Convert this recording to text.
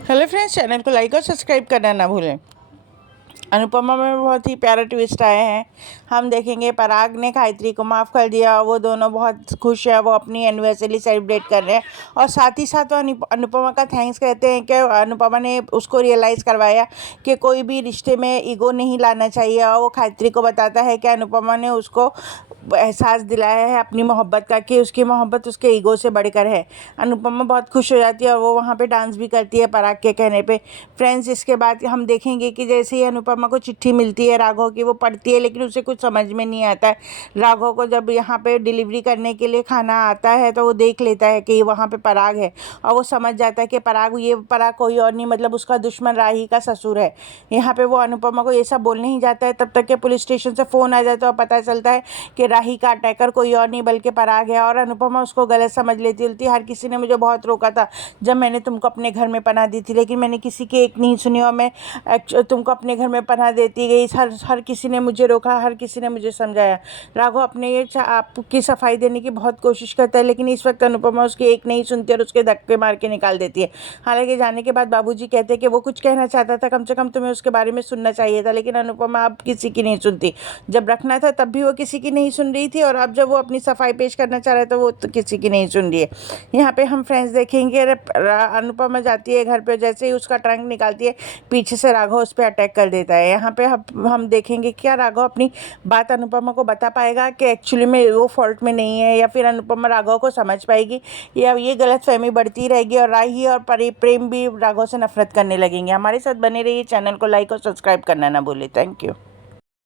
Hello friends, channel को like और subscribe करना ना भूलें। अनुपमा में बहुत ही प्यारा ट्विस्ट आए हैं। हम देखेंगे पराग ने गायत्री को माफ़ कर दिया, वो दोनों बहुत खुश है, वो अपनी एनिवर्सरी सेलिब्रेट कर रहे हैं और साथ ही साथ वो अनुपमा का थैंक्स कहते हैं कि अनुपमा ने उसको रियलाइज़ करवाया कि कोई भी रिश्ते में ईगो नहीं लाना चाहिए। और वो गायत्री को बताता है कि अनुपमा ने उसको एहसास दिलाया है अपनी मोहब्बत का, कि उसकी मोहब्बत उसके ईगो से बढ़कर है। अनुपमा बहुत खुश हो जाती है और वो वहाँ पे डांस भी करती है पराग के कहने पे। फ्रेंड्स, इसके बाद हम देखेंगे कि जैसे ही अनुपमा को चिट्ठी मिलती है राघव की, वो पढ़ती है लेकिन उसे कुछ समझ में नहीं आता है। राघव को जब यहाँ पे डिलीवरी करने के लिए खाना आता है तो वो देख लेता है कि वहाँ पे पराग है और वो समझ जाता है कि पराग कोई और नहीं, मतलब उसका दुश्मन राही का ससुर है। यहाँ पे वो अनुपमा को ये सब बोलने ही जाता है, तब तक के पुलिस स्टेशन से फ़ोन आ जाता है और पता चलता है कि राही का अटैकर कोई और नहीं बल्कि पराग है। और अनुपमा उसको गलत समझ लेती है, हर किसी ने मुझे बहुत रोका था जब मैंने तुमको अपने घर में पनाह दी थी, लेकिन मैंने किसी की एक नहीं सुनी और मैं तुमको अपने घर में पनाह देती गई। हर किसी ने मुझे रोका, हर किसी ने मुझे समझाया। राघव अपने ये आपकी सफाई देने की बहुत कोशिश करता है, लेकिन इस वक्त अनुपमा उसकी एक नहीं सुनती और उसके धक्के मार के निकाल देती है। हालांकि जाने के बाद बाबूजी कहते हैं कि वो कुछ कहना चाहता था, कम से कम तुम्हें उसके बारे में सुनना चाहिए था, लेकिन अनुपमा अब किसी की नहीं सुनती। जब रखना था तब भी वो किसी की नहीं सुन रही थी और अब जब वो अपनी सफाई पेश करना चाह रहा है तो वो तो किसी की नहीं सुन रही है। यहाँ पे हम फ्रेंड्स देखेंगे अनुपमा जाती है घर पे, जैसे ही उसका ट्रंक निकालती है पीछे से राघव उस पर अटैक कर देता है। यहाँ पे हम देखेंगे क्या राघव अपनी बात अनुपमा को बता पाएगा कि एक्चुअली में वो फॉल्ट में नहीं है, या फिर अनुपमा राघव को समझ पाएगी, या ये गलतफहमी बढ़ती रहेगी और राही और प्रेम भी राघव से नफरत करने लगेंगे। हमारे साथ बने रहिए, चैनल को लाइक और सब्सक्राइब करना ना भूलें। Thank you.